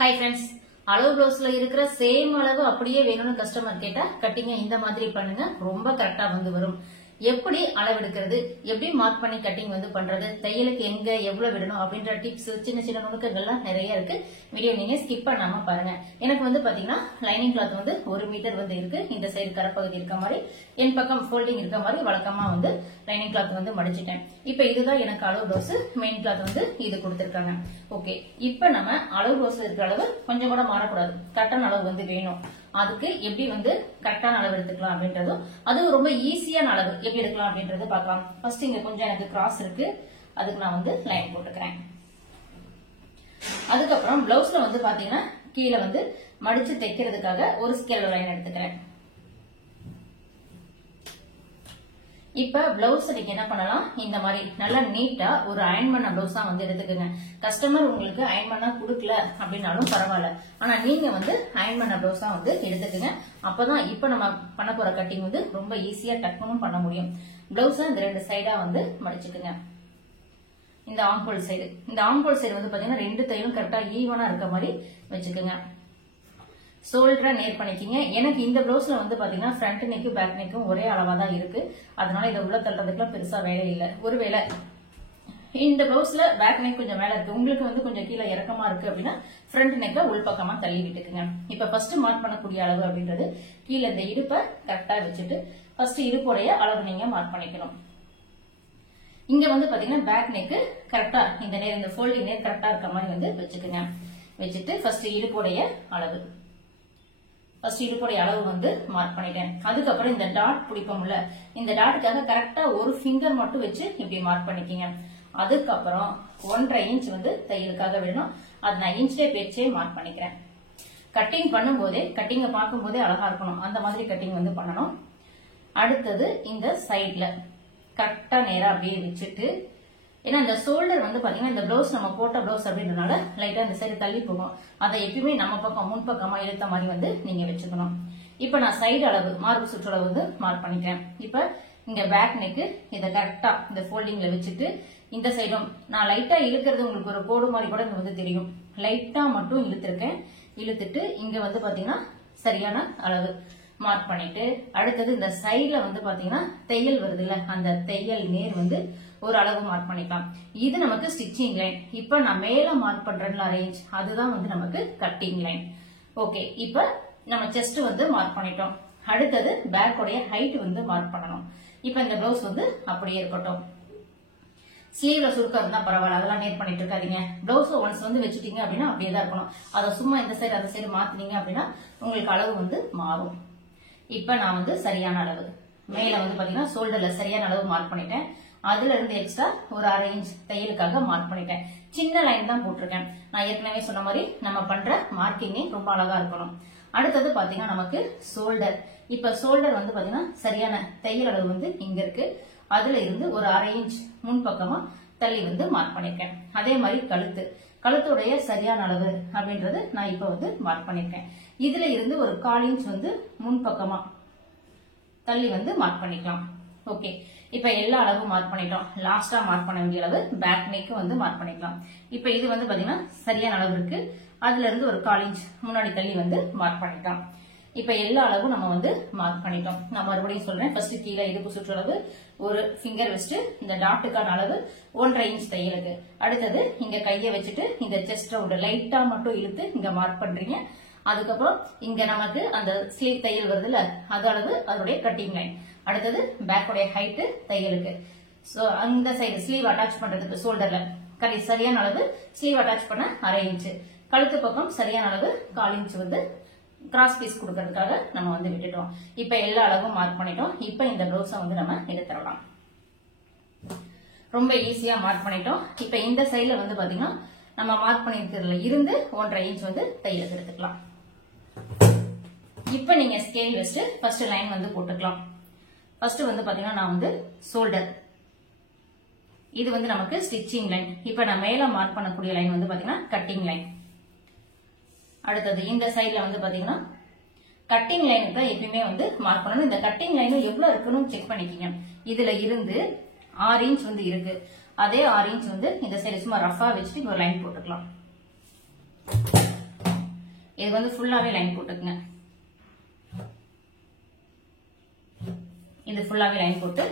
Hi friends, அளவு ப்ளவுஸ்ல இருக்கிற same அளவு அப்படியே வேணும்னு கஸ்டமர் கேட்டா கட்டிங்க இந்த மாதிரி பண்ணுங்க, ரொம்ப கரெக்டா வந்து வரும். எப்படி அளவெடுக்கிறது, எப்படி மார்க் பண்ணி கட்டிங் வந்து பண்றது, தையலுக்கு எங்க எவ்வளவு விடணும் அப்படின்ற டிப்ஸ், சின்ன சின்ன நுணுக்கங்கள்லாம் நிறைய இருக்கு. வீடியோ நீங்க ஸ்கிப் பண்ணாம பாருங்க. எனக்கு வந்து பாத்தீங்கன்னா லைனிங் கிளாத் வந்து 1 மீட்டர் வந்து இருக்கு. இந்த சைடு கரப்பகுதி இருக்க மாதிரி, என் பக்கம் ஃபோல்டிங் இருக்க மாதிரி வழக்கமா வந்து லைனிங் கிளாத் வந்து மடிச்சிட்டேன். இப்ப இதுதான் எனக்கு அளவு ப்ளவுஸ். மெயின் கிளாத் வந்து இது கொடுத்திருக்காங்க. ஓகே, இப்ப நம்ம அளவு ப்ளவுஸ்ல இருக்கிற அளவு கொஞ்சம் கூட மாறக்கூடாது, கரெக்டான அளவு வந்து வேணும். அதுக்கு எப்படி வந்து கரெக்டான அளவு எடுத்துக்கலாம் அப்படின்றதும், அதுவும் ரொம்ப ஈஸியான அளவு எப்படி எடுக்கலாம் அப்படின்றது பார்க்கலாம். ஃபர்ஸ்ட் இங்க கொஞ்சம் எனக்கு கிராஸ் இருக்கு, அதுக்கு நான் வந்து லைன் போட்டுக்கிறேன். அதுக்கப்புறம் பிளவுஸ்ல வந்து பாத்தீங்கன்னா கீழே வந்து மடிச்சு தைக்கிறதுக்காக ஒரு ஸ்கேல் லைன் எடுத்துக்கிறேன். இப்ப பிளவுஸ் நீங்க என்ன பண்ணலாம், இந்த மாதிரி நல்லா நீட்டா ஒரு அயன் பண்ண பிளவுஸா வந்து எடுத்துக்கோங்க. கஸ்டமர் உங்களுக்கு அயன் பண்ணா கொடுக்கல அப்படின்னாலும் பரவாயில்ல, ஆனா நீங்க வந்து அயன் பண்ண பிளவுஸா வந்து எடுத்துக்கோங்க. அப்பதான் இப்ப நம்ம பண்ண போற கட்டிங் வந்து ரொம்ப ஈஸியா டக்குனும் பண்ண முடியும். பிளவுஸ இந்த 2 சைடா வந்து மடிச்சுக்குங்க. இந்த ஆம்போல் சைடு, இந்த ஆம்போல் சைடு வந்து பாத்தீங்கன்னா 2 தையலும் கரெக்டா ஈவனா இருக்க மாதிரி வச்சுக்கோங்க. ஷோல்டரை நேர் பண்ணிக்கிங்க. எனக்கு இந்த பிளவுஸ்ல வந்து பாத்தீங்கன்னா ஃப்ரண்ட் நெக்கும் பேக் நெக்கும் ஒரே அளவா தான் இருக்கு, அதனால இதை உள்ள தள்ளுறதுக்குலாம் பெருசா வேலை இல்லை. ஒருவேளை இந்த பிளவுஸ்ல பேக் நெக் கொஞ்சம் மேல இருக்கு, உங்களுக்கு வந்து கொஞ்சம் கீழே இறக்கமா இருக்கு அப்படின்னா ஃப்ரண்ட் நெக்க உள்பக்கமா தள்ளி விட்டுக்குங்க. இப்ப ஃபர்ஸ்ட் மார்க் பண்ணக்கூடிய அளவு அப்படின்றது கீழே இந்த இடுப்பை கரெக்டா வச்சுட்டு ஃபர்ஸ்ட் இடுப்புடைய அளவு நீங்க மார்க் பண்ணிக்கணும். இங்க வந்து பாத்தீங்கன்னா பேக் நெக் கரெக்டா இந்த நேர், இந்த ஃபோல்டிங் நேர் கரெக்டா இருக்க மாதிரி வந்து வச்சுக்குங்க. வச்சுட்டு ஃபர்ஸ்ட் இடுப்புடைய அளவு, ஃபர்ஸ்ட் இடுப்புடைய அளவு வந்து மார்க் பண்ணிட்டேன். அதுக்கப்புறம் இந்த டாட் பிடிப்போம்ல, இந்த டாட்டுக்காக கரெக்டா ஒரு ஃபிங்கர் மட்டும் வச்சு இப்படி மார்க் பண்ணிக்கிங்க. அதுக்கப்புறம் 1.5 இன்ச் வந்து தையலுக்காக வேணும், அது நான் இன்ச்லே பேச்சே மார்க் பண்ணிக்கிறேன். கட்டிங் பண்ணும்போதே, கட்டிங்க பார்க்கும் போதே அழகா இருக்கணும், அந்த மாதிரி கட்டிங் வந்து பண்ணணும். அடுத்தது இந்த சைட்ல கரெக்டா நேரா அப்படியே வச்சுட்டு, ஏன்னா இந்த ஷோல்டர் வந்து பாத்தீங்கன்னா இந்த பிளவுஸ் நம்ம போட்ட பிளவுஸ் அப்படின்றனால லைட்டா இந்த சைடு தள்ளி போகும், அதை எப்பயுமே நம்ம பக்கம் முன்பக்கமா இழுத்த மாதிரி வந்து நீங்க வச்சுக்கணும். இப்ப நான் சைடு அளவு மார்பு சுற்றளவு வந்து மார்க் பண்ணிட்டேன். இப்ப இங்க பேக் நெக்கு இதை கரெக்டா இந்த ஃபோல்டிங்ல வச்சுட்டு, இந்த சைடும் நான் லைட்டா இழுக்கிறது உங்களுக்கு ஒரு கோடு மாதிரி கூட இங்க வந்து தெரியும், லைட்டா மட்டும் இழுத்திருக்கேன். இழுத்துட்டு இங்க வந்து பாத்தீங்கன்னா சரியான அளவு மார்க் பண்ணிட்டு, அடுத்தது இந்த சைட்ல வந்து பாத்தீங்கன்னா தையல் வருது இல்ல, அந்த தையல் நேர் வந்து ஒரு அளவு மார்க் பண்ணிக்கலாம். இது நமக்கு ஸ்டிச்சிங் லைன். இப்ப நான் மேல மார்க் பண்றேன்ல ரேஞ்ச், அதுதான் வந்து நமக்கு கட்டிங் லைன். ஓகே, இப்ப நம்ம செஸ்ட் வந்து மார்க் பண்ணிட்டோம். அடுத்தது பேக் உடைய ஹைட் வந்து மார்க் பண்ணணும். இப்ப இந்த பிளவுஸ் வந்து அப்படியே இருக்கட்டும். ஸ்லீவ்ல சுருக்கம் இருந்தா பரவாயில்ல, அதெல்லாம் நேர் பண்ணிட்டு இருக்காதீங்க. பிளவுஸ் ஒன்ஸ் வந்து வச்சுட்டீங்க அப்படின்னா அப்படியே தான் இருக்கணும். அதை சும்மா இந்த சைடு அந்த சைடு மாத்தினீங்க அப்படின்னா உங்களுக்கு அளவு வந்து மாறும். இப்ப நான் வந்து சரியான அளவு மேல வந்து பாத்தீங்கன்னா ஷோல்டர்ல சரியான அளவு மார்க் பண்ணிட்டேன். அதுல இருந்து எக்ஸ்ட்ரா ஒரு 1/2 இன்ச் தையலுக்காக மார்க் பண்ணிட்டேன். சின்ன லைன் தான் போட்டிருக்கேன். நான் ஏற்கனவே சொன்ன மாதிரி நம்ம பண்ற மார்க்கிங்கே ரொம்ப அழகா இருக்கணும். அடுத்தது பாத்தீங்கன்னா நமக்கு ஷோல்டர். இப்ப ஷோல்டர் வந்து பாத்தீங்கன்னா சரியான தையல் அளவு வந்து இங்க இருக்கு, அதுல இருந்து ஒரு 1/2 இன்ச் முன்பக்கமா தள்ளி வந்து மார்க் பண்ணிருக்கேன். அதே மாதிரி கழுத்து, கழுத்துடைய சரியான அளவு அப்படின்றது நான் இப்ப வந்து மார்க் பண்ணிருக்கேன். இதுல இருந்து ஒரு 1/4 இன்ச் வந்து முன்பக்கமா தள்ளி வந்து மார்க் பண்ணிக்கலாம். ஓகே, இப்ப எல்லா அளவும் மார்க் பண்ணிட்டோம். லாஸ்டா மார்க் பண்ண வேண்டிய அளவு பேக் நெக் வந்து மார்க் பண்ணிக்கலாம். இப்ப இது வந்து பாத்தீங்கன்னா சரியான அளவு இருக்கு, அதுல இருந்து ஒரு 1/4 இன்ச் முன்னாடி தள்ளி வந்து மார்க் பண்ணிக்கலாம். இப்ப எல்லா அளவும் நம்ம வந்து மார்க் பண்ணிட்டோம். நான் மறுபடியும் சொல்றேன், ஃபர்ஸ்ட் கீழே இடுப்பு சுற்றளவு ஒரு ஃபிங்கர் வச்சுட்டு இந்த டாட்டுக்கான அளவு 1.5 இன்ச் தையலுக்கு. அடுத்தது இங்க கையை வச்சுட்டு இந்த செஸ்ட் ரவுண்ட் லைட்டா மட்டும் இழுத்து இங்க மார்க் பண்றீங்க. அதுக்கப்புறம் இங்க நமக்கு அந்த ஸ்லீவ் தையல் வருதுல, அது அளவு அதோடைய கட்டிங் லைன். அடுத்தது பேக்குடைய ஹைட் தையலுக்கு. சோ அந்த சைடு ஸ்லீவ் அட்டாச் பண்றதுக்கு ஷோல்டர்ல சரியான அளவு ஸ்லீவ் அட்டாச் பண்ண 1/2 இன்ச், கழுத்து பக்கம் சரியான அளவு 1/4 இன்ச் வந்து கிராஸ் பீஸ் கொடுக்கறதுக்காக நம்ம வந்து விட்டுட்டோம். இப்ப எல்லா அளவும் மார்க் பண்ணிட்டோம். இப்ப இந்த பிளவுஸை வந்து நம்ம எடுத்துடலாம். ரொம்ப ஈஸியா மார்க் பண்ணிட்டோம். இப்ப இந்த சைடுல வந்து பாத்தீங்கன்னா நம்ம மார்க் பண்ணிருக்கிறதுல இருந்து 1.5 இன்ச் வந்து தையல் எடுத்துக்கலாம். இப்ப நீங்க ஸ்கேல் வச்சு ஃபர்ஸ்ட் லைன் வந்து போட்டுக்கலாம். ஃபர்ஸ்ட் வந்து பாத்தீங்கன்னா நான் வந்து ஷோல்டர், இது வந்து நமக்கு ஸ்டிச்சிங் லைன். இப்ப நான் மேல மார்க் பண்ணக்கூடிய லைன் வந்து பாத்தீங்கன்னா கட்டிங் லைன். அடுத்தது இந்த சைட்ல வந்து பாத்தீங்கன்னா கட்டிங் லைனுக்கு தான் எப்பயுமே வந்து மார்க் பண்ணணும். இந்த கட்டிங் லைன் எவ்வளவு இருக்குன்னு செக் பண்ணிக்கங்க. இதுல இருந்து 6 இன்ச் வந்து இருக்கு, அதே 6 இன்ச் வந்து இந்த சைடு சும்மா ரஃபா வச்சுட்டு ஒரு லைன் போட்டுக்கலாம். இது வந்து ஃபுல்லாவே லைன் போட்டுக்குங்க. இது ஃபுல்லாவே லைன் போட்டு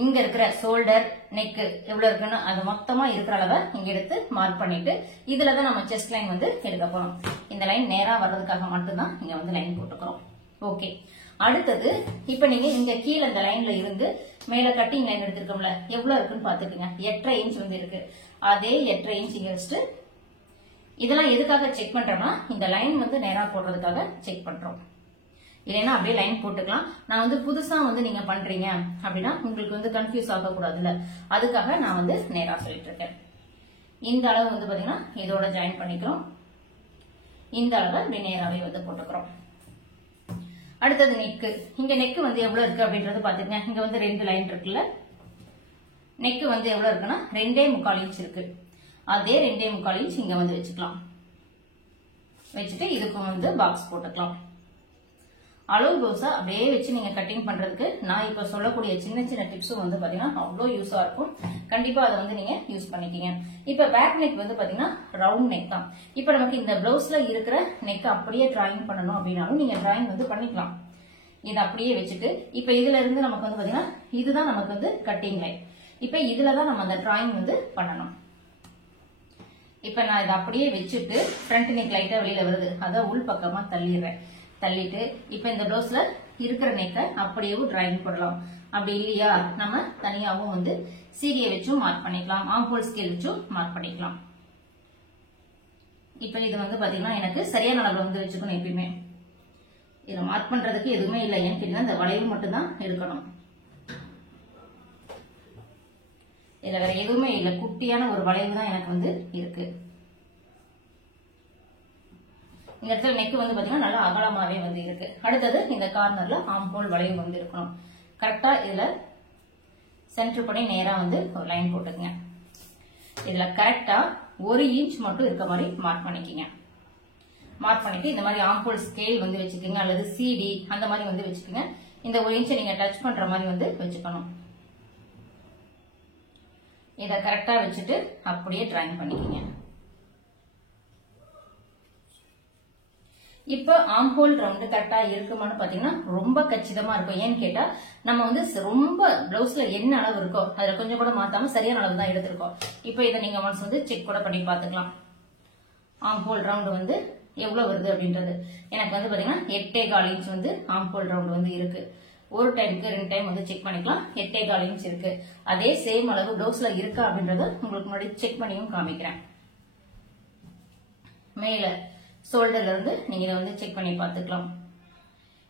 இங்க இருக்கிற ஷோல்டர் நெக் எவ்வளவு இருக்குன்னு அது மொத்தமா இருக்கிற அளவை இங்க எடுத்து மார்க் பண்ணிட்டு இதுலதான் நம்ம செஸ்ட் லைன் வந்து எடுக்க போறோம். இந்த லைன் நேரா வர்றதுக்காக மட்டும்தான் இங்க வந்து லைன் போட்டுக்கிறோம். ஓகே, அடுத்தது இப்ப நீங்க இங்க கீழே இந்த லைன்ல இருந்து மேல கட்டிங் லைன் எடுத்திருக்கோம்ல, எவ்வளவு இருக்குன்னு பாத்துக்கோங்க. 8.5 இன்ச் வந்து இருக்கு. அதே 8.5 இன்ச் இங்க வச்சுட்டு இதெல்லாம் எதுக்காக செக் பண்றோம்னா இந்த லைன் வந்து நேரா போடுறதுக்காக செக் பண்றோம். இல்லைன்னா அப்படியே லைன் போட்டுக்கலாம். நான் வந்து புதுசா வந்து நீங்க பண்றீங்க அப்படின்னா உங்களுக்கு வந்து கன்ஃபியூஸ் ஆகக்கூடாதுல்ல, அதுக்காக நான் வந்து நேரா சொல்லிட்டு இருக்கேன். இந்த அளவு வந்து பாத்தீங்கன்னா இதோட ஜாயின் பண்ணிக்கிறோம். இந்த அளவை இப்படி நேராவே வந்து போட்டுக்கிறோம். அடுத்தது நெக்கு. இங்க நெக்கு வந்து எவ்வளவு இருக்கு அப்படின்றது பாத்துக்கங்க. இங்க வந்து 2 லைன் இருக்குல்ல, நெக்கு வந்து எவ்வளவு இருக்குன்னா 2.25 இன்ச் இருக்கு. அதே 2.25 இன்ச் இங்க வந்து வச்சுக்கலாம். வச்சுட்டு இதுக்கும் வந்து பாக்ஸ் போட்டுக்கலாம். அளவு ப்ளவுஸா அப்படியே வச்சு நீங்க கட்டிங் பண்றதுக்கு நான் இப்ப சொல்லக்கூடிய சின்ன சின்ன டிப்ஸும் வந்து பாத்தீங்கன்னா அவ்வளவு யூஸா இருக்கும். கண்டிப்பா அதை வந்து நீங்க யூஸ் பண்ணிக்கீங்க. இப்ப பேக் நெக் வந்து பாத்தீங்கன்னா ரவுண்ட் நெக் தான். இப்ப நமக்கு இந்த பிளவுஸ்ல இருக்கிற நெக் அப்படியே டிராயிங் பண்ணணும் அப்படின்னாலும் நீங்க டிராயிங் வந்து பண்ணிக்கலாம். இதை அப்படியே வச்சுட்டு இப்ப இதுல இருந்து நமக்கு வந்து பாத்தீங்கன்னா இதுதான் நமக்கு வந்து கட்டிங் லைன். இப்ப இதுலதான் நம்ம அந்த டிராயிங் வந்து பண்ணணும். இப்ப நான் இதை அப்படியே வச்சுட்டு ஃப்ரண்ட் நெக் லைட்டா வெளியில வருது, அதான் உள் பக்கமா தள்ளிடுறேன். தள்ளிட்டு இப்ப இந்த ப்ளவுஸ்ல இருக்கிற நெக்க அப்படியே டிராயிங் போடலாம். அப்படி இல்லையா நம்ம தனியாவும் வந்து சீரியை வச்சும் மார்க் பண்ணிக்கலாம், ஆம்ஹோல் ஸ்கேல் வச்சும் மார்க் பண்ணிக்கலாம். இப்ப இது வந்து பாத்தீங்கன்னா எனக்கு சரியான அளவுல வந்து வச்சுக்கணும். எப்பயுமே இதை மார்க் பண்றதுக்கு எதுவுமே இல்லை. ஏன்னு கேட்டீங்கன்னா இந்த வளைவு மட்டும் தான் எடுக்கணும். இதுல வேற எதுவுமே இல்லை, குட்டியான ஒரு வளைவு தான் எனக்கு வந்து இருக்கு. இந்த இடத்துல நெக் வந்து பாத்தீங்கன்னா நல்லா அகலமாவே வந்து இருக்கு. அடுத்தது இந்த கார்னர்ல ஆம்ஹோல் வளைவு வந்து இருக்கணும். கரெக்டா இதுல சென்டர் பண்ணி நேரா வந்து ஒரு லைன் போட்டுக்கங்க. இதுல கரெக்டா 1 இன்ச் மட்டும் இருக்க மாதிரி மார்க் பண்ணிக்கங்க. மார்க் பண்ணிட்டு இந்த மாதிரி ஆம்ஹோல் ஸ்கேல் வந்து வச்சுக்கோங்க, அல்லது சிடி அந்த மாதிரி வந்து வச்சுக்கோங்க. இந்த 1 இன்ச்சை நீங்க டச் பண்ற மாதிரி வந்து வச்சுக்கணும். இத கரெக்டா வச்சுட்டு அப்படியே டிராயிங் பண்ணிக்கங்க. இப்ப ஆம்ஹோல் ரவுண்ட் கரெக்டா இருக்குமான்னு பாத்தீங்கன்னா ரொம்ப கச்சிதமா இருக்கும். ஏன்னு கேட்டா நம்ம வந்து ரொம்ப பிளவுஸ்ல என்ன அளவு இருக்கோ அதுல கொஞ்சம் கூட மாத்தாம சரியான அளவு தான் எடுத்திருக்கோம். இப்ப இதை நீங்க ஒன்ஸ் வந்து செக் கூட பண்ணி பாத்துக்கலாம். ஆம்ஹோல் ரவுண்ட் வந்து எவ்வளவு வருது அப்படின்றது எனக்கு வந்து பாத்தீங்கன்னா 8.25 இன்ச் வந்து ஆம்ஹோல் ரவுண்ட் வந்து இருக்கு. ஒரு டைமுக்கு 2 டைம் வந்து செக் பண்ணிக்கலாம். 8.25 இன்ச் இருக்கு. அதே சேம் அளவு பிளவுஸ்ல இருக்கா அப்படின்றத உங்களுக்கு முன்னாடி செக் பண்ணியும் காமிக்கிறேன். மேல ஷோல்டர்ல இருந்து நீங்க இதை வந்து செக் பண்ணி பாத்துக்கலாம்.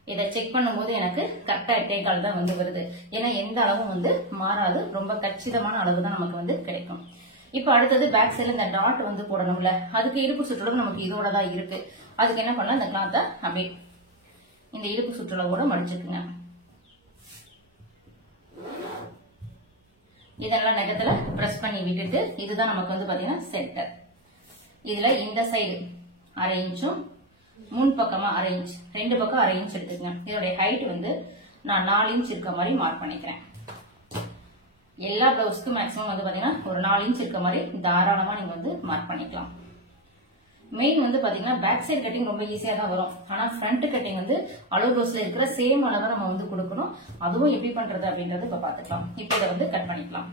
இதை செக் பண்ணும்போது எனக்கு கரெக்டா 8.25 தான் வந்து வருது. ஏன்னா எந்த அளவும் வந்து மாறாது, ரொம்ப கச்சிதமான அளவு தான் நமக்கு வந்து கிடைக்கும். இப்ப அடுத்தது பேக் சைடுல இந்த டாட் வந்து போடணும்ல, அதுக்கு இடுப்பு சுற்றளவு நமக்கு இதோட தான் இருக்கு. அதுக்கு என்ன பண்ணலாம், இந்த கிளாத்தை அப்படியே இந்த இடுப்பு சுற்றளவோட மடிச்சுக்குங்க. இதெல்லாம் நெகத்துல பிரஸ் பண்ணி விட்டுட்டு இதுதான் நமக்கு வந்து பாத்தீங்கன்னா சென்டர். இதுல இந்த சைடு 1/2 இன்ச்சும் முன் பக்கமா 1/2 இன்ச், 2 பக்கம் 1/2 இன்ச் எடுத்துக்கங்க. இதோட ஹைட் வந்து நான் 4 இன்ச் இருக்க மாதிரி மார்க் பண்ணிக்கிறேன். எல்லா பிளவுஸ்க்கும் மேக்ஸிமம் வந்து பாத்தீங்கன்னா ஒரு 4 இன்ச் இருக்க மாதிரி தாராளமா நீங்க வந்து மார்க் பண்ணிக்கலாம். மெயின் வந்து பாத்தீங்கன்னா பேக் சைடு கட்டிங் ரொம்ப ஈஸியா தான் வரும். ஆனா ஃப்ரண்ட் கட்டிங் வந்து அளவு பிளவுஸ்ல இருக்கிற சேம் அளவை நம்ம வந்து கொடுக்கணும். அதுவும் எப்படி பண்றது அப்படின்றது இப்ப பாத்துக்கலாம். இப்ப இதை வந்து கட் பண்ணிக்கலாம்.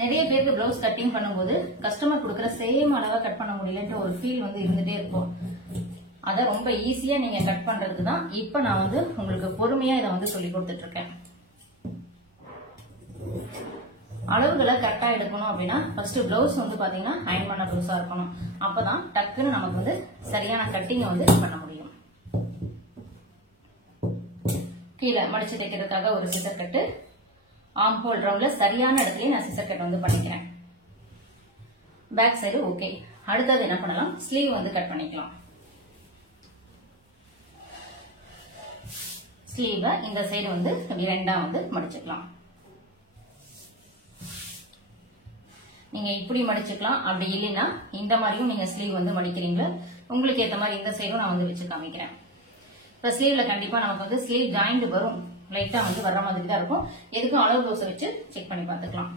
நிறைய பேருக்கு பிளவுஸ் கட்டிங் பண்ணும்போது கஸ்டமர் கொடுக்குற சேம் அளவை கட் பண்ண முடியலன்ற ஒரு ஃபீல் வந்து இருந்துட்டே இருக்கும். அதை ரொம்ப ஈஸியா நீங்க கட் பண்றதுக்கு தான் இப்ப நான் வந்து உங்களுக்கு பொறுமையா இதை வந்து சொல்லி கொடுத்துட்டு இருக்கேன். அளவுகளை கரெக்டா எடுக்கணும் அப்படின்னா ஃபர்ஸ்ட் பிளவுஸ் வந்து பாத்தீங்கன்னா அயன் பண்ண பிளவுஸா இருக்கணும். அப்பதான் டக்குன்னு நமக்கு வந்து சரியான கட்டிங் வந்து பண்ண முடியும். கீழே மடிச்சு தைக்கிறதுக்காக ஒரு சிசர் கட்டு, ஆம்ஹோல் ரவுண்ட்ல சரியான இடத்துலயே நான் சிசர் கட் வந்து பண்ணிக்கிறேன். Back side okay. அடுத்தது என்ன பண்ணலாம், ஸ்லீவ் வந்து கட் பண்ணிக்கலாம். ஸ்லீவ இந்த சைடு வந்து ரெண்டா வந்து மடிச்சுக்கலாம். நீங்க இப்படி மடிச்சுக்கலாம், அப்படி இல்லைன்னா இந்த மாதிரியும் நீங்க ஸ்லீவ் வந்து மடிக்கிறீங்க. உங்களுக்கு ஏற்ற மாதிரி இந்த சைடும் நான் வந்து வச்சு காமிக்கிறேன். இப்ப ஸ்லீவ்ல கண்டிப்பா நமக்கு வந்து ஸ்லீவ் ஜாயிண்ட் வரும், லைட்டா வந்து வர்ற மாதிரி தான் இருக்கும். எதுக்கும் அளவு ப்ளவுஸை வச்சு செக் பண்ணி பார்த்துக்கலாம்.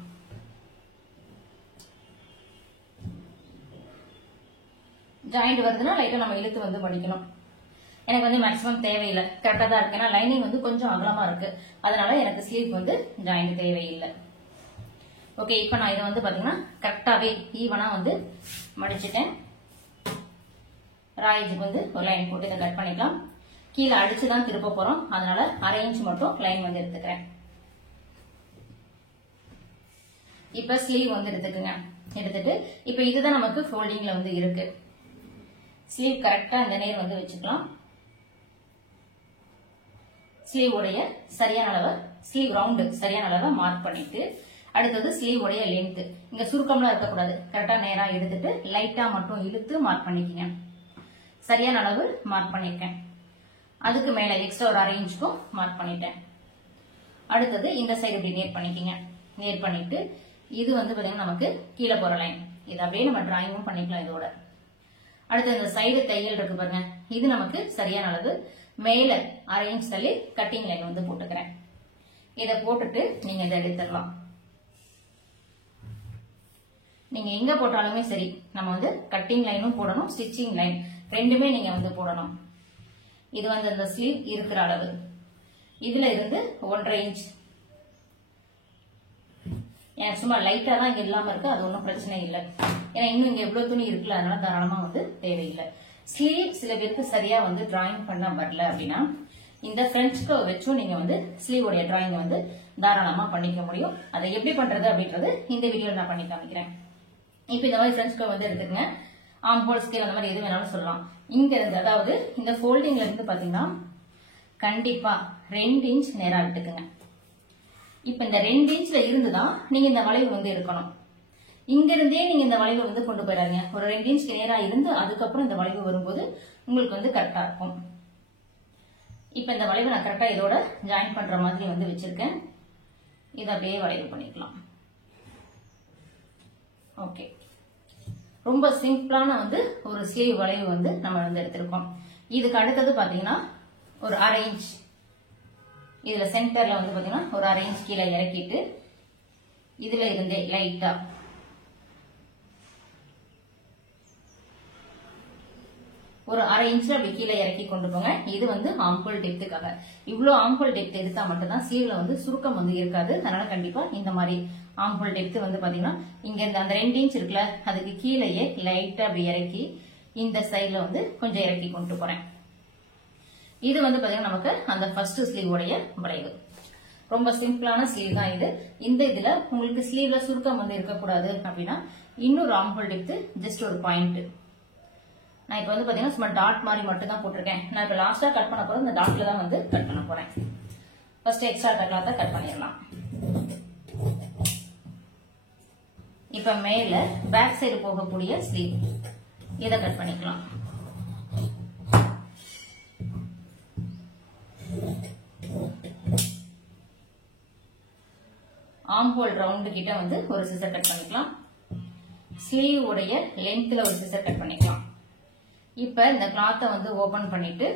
ஜாயிண்ட் வருதுன்னா லைட்டா நம்ம இழுத்து வந்து மடிக்கணும். எனக்கு வந்து மேக்ஸிமம் தேவையில்லை, கரெக்டா தான் இருக்கு. ஏன்னா லைனிங் வந்து கொஞ்சம் அகலமா இருக்கு, அதனால எனக்கு ஸ்லீவ் வந்து ஜாயிண்ட் தேவையில்லை. ஓகே, இப்போ நான் இதை வந்து பாத்தீங்கன்னா கரெக்டாவே ஈவனா வந்து மடிச்சிட்டேன். ராய்ஜுக்கு வந்து ஒரு லைன் போட்டு இதை கட் பண்ணிக்கலாம். கீழே அடிச்சுதான் திருப்ப போறோம், அதனால 1/2 இன்ச் மட்டும் லைன் வந்து எடுத்துக்கிறேன். இப்ப ஸ்லீவ் வந்து எடுத்துக்குங்க. எடுத்துட்டு இப்ப இதுதான் நமக்கு ஃபோல்டிங்ல வந்து இருக்கு. ஸ்லீவ் கரெக்டா இந்த நேர் வந்து வச்சுக்கலாம். ஸ்லீவ் உடைய சரியான அளவு, ஸ்லீவ் ரவுண்டு சரியான அளவை மார்க் பண்ணிட்டு, அடுத்தது ஸ்லீவ் உடைய லென்த். இங்க சுருக்கம்லாம் இருக்கக்கூடாது, கரெக்டா நேரா எடுத்துட்டு லைட்டா மட்டும் இழுத்து மார்க் பண்ணிக்கங்க. சரியான அளவு மார்க் பண்ணிருக்கேன். அதுக்கு மேல எக்ஸ்ட்ரா ஒரு 1/2 இன்ச்சுக்கும் மார்க் பண்ணிட்டேன். அடுத்தது இந்த சைடு இப்படி நேர் பண்ணிக்கங்க. நேர் பண்ணிட்டு இது வந்து பாத்தீங்கன்னா நமக்கு கீழே போற லைன், இது அப்படியே நம்ம டிராயிங்கும் பண்ணிக்கலாம் இதோட. அடுத்து இந்த சைடு தையல் இருக்கு பாருங்க, இது நமக்கு சரியான அளவு. மேல 1/2 இன்ச் தள்ளி கட்டிங் லைன் வந்து போட்டுக்கிறேன். இதை போட்டுட்டு நீங்க இதை எடுத்துடலாம். நீங்க எங்க போட்டாலுமே சரி, நம்ம வந்து கட்டிங் லைனும் போடணும், ஸ்டிச்சிங் லைன் ரெண்டுமே நீங்க வந்து போடணும். இது வந்து அந்த ஸ்லீவ் இருக்கிற அளவு, இதுல இருந்து 1/2 இன்ச். எனக்கு சும்மா லைட்டா தான் இங்க இல்லாம இருக்கு, அது ஒன்றும் பிரச்சனை இல்லை. ஏன்னா இன்னும் இங்க எவ்வளவு துணி இருக்குல்ல, அதனால தாராளமா வந்து தேவையில்லை. ஸ்லீவ் சில பேருக்கு சரியா வந்து டிராயிங் பண்ண வரல அப்படின்னா இந்த ஃப்ரெஞ்ச் கர்வ் வச்சும் நீங்க வந்து ஸ்லீவ் உடைய டிராயிங் வந்து தாராளமா பண்ணிக்க முடியும். அதை எப்படி பண்றது அப்படின்றது இந்த வீடியோல நான் பண்ணி காமிக்கிறேன். இப்ப இந்த மாதிரி ஃப்ரெஞ்ச் கர்வ் வந்து எடுத்துக்கங்க. ஆர்ம் ஹோல் ஸ்கேல் அந்த மாதிரி எது வேணாலும் சொல்லலாம். இங்க இருந்து, அதாவது இந்த ஃபோல்டிங்ல இருந்து பாத்தீங்கன்னா கண்டிப்பா 2 இன்ச் நேரா விட்டுக்குங்க. இப்ப இந்த 2 இன்ச்ல இருந்துதான் நீங்க இந்த வளைவு வந்து எடுக்கணும். இங்க இருந்தே நீங்க இந்த வளைவை வந்து கொண்டு போயிடாதீங்க. ஒரு 2 இன்ச் நேரா இருந்து அதுக்கப்புறம் இந்த வளைவு வரும்போது உங்களுக்கு வந்து கரெக்டா இருக்கும். இப்ப இந்த வளைவை நான் கரெக்டா இதோட ஜாயின் பண்ற மாதிரி வந்து வச்சிருக்கேன். இதை அப்படியே வளைவு பண்ணிக்கலாம். ஓகே, ரொம்ப சிம்பிளான வந்து ஒரு ஸ்லீவ் வளைவு வந்து நம்ம வந்து எடுத்திருக்கோம். இதுக்கு அடுத்தது பாத்தீங்கன்னா ஒரு 1/2 இன்ச், இதுல சென்டர்ல வந்து பாத்தீங்கன்னா ஒரு 1/2 இன்ச் கீழே இறக்கிட்டு இதுல இருந்தே லைட்டா ஒரு 1/2 இன்ச் அப்படி கீழே இறக்கி கொண்டு போங்க. இது வந்து ஆம்ஹோல் டெப்த்துக்காக. இவ்வளவு ஆம்ஹோல் டெப்த் எடுத்தா மட்டும்தான் ஸ்லீவ்ல வந்து சுருக்கம் வந்து இருக்காது. அதனால கண்டிப்பா இந்த மாதிரி ஆம்ஹோல் டெப்த் வந்து பாத்தீங்கன்னா இங்க இருந்து அந்த 2 இன்ச் இருக்குல்ல, அதுக்கு கீழேயே லைட்டா அப்படி இறக்கி இந்த சைட்ல வந்து கொஞ்சம் இறக்கி கொண்டு போறேன். இது வந்து பாத்தீங்கன்னா நமக்கு அந்த ஃபர்ஸ்ட் ஸ்லீவ் உடைய வளைவு. ரொம்ப சிம்பிளான ஸ்லீவ் தான் இது. இந்த இதுல உங்களுக்கு ஸ்லீவ்ல சுருக்கம் வந்து இருக்கக்கூடாது அப்படின்னா இன்னொரு ஆம்ஹோல் டெப்த் ஜஸ்ட் ஒரு பாயிண்ட். நான் இப்ப வந்து பாத்தீங்கன்னா சும்மா டாட் மாதிரி மட்டும் தான் போட்டிருக்கேன். நான் இப்ப லாஸ்டா கட் பண்ண போறது இந்த டாட்ல தான் வந்து கட் பண்ண போறேன். ஃபர்ஸ்ட் எக்ஸ்ட்ரா கிளாத்தை கட் பண்ணிடலாம். இப்ப மேல பேக் சைடு போகக்கூடிய ஸ்லீவ் இதை கட் பண்ணிக்கலாம். ஆம்ஹோல் ரவுண்டு கிட்ட வந்து ஒரு சிசர் கட் பண்ணிக்கலாம். ஸ்லீவ் உடைய லென்த்ல ஒரு சிசர் கட் பண்ணிக்கலாம். இப்ப இந்த கிளாத்தை வந்து ஓபன் பண்ணிட்டு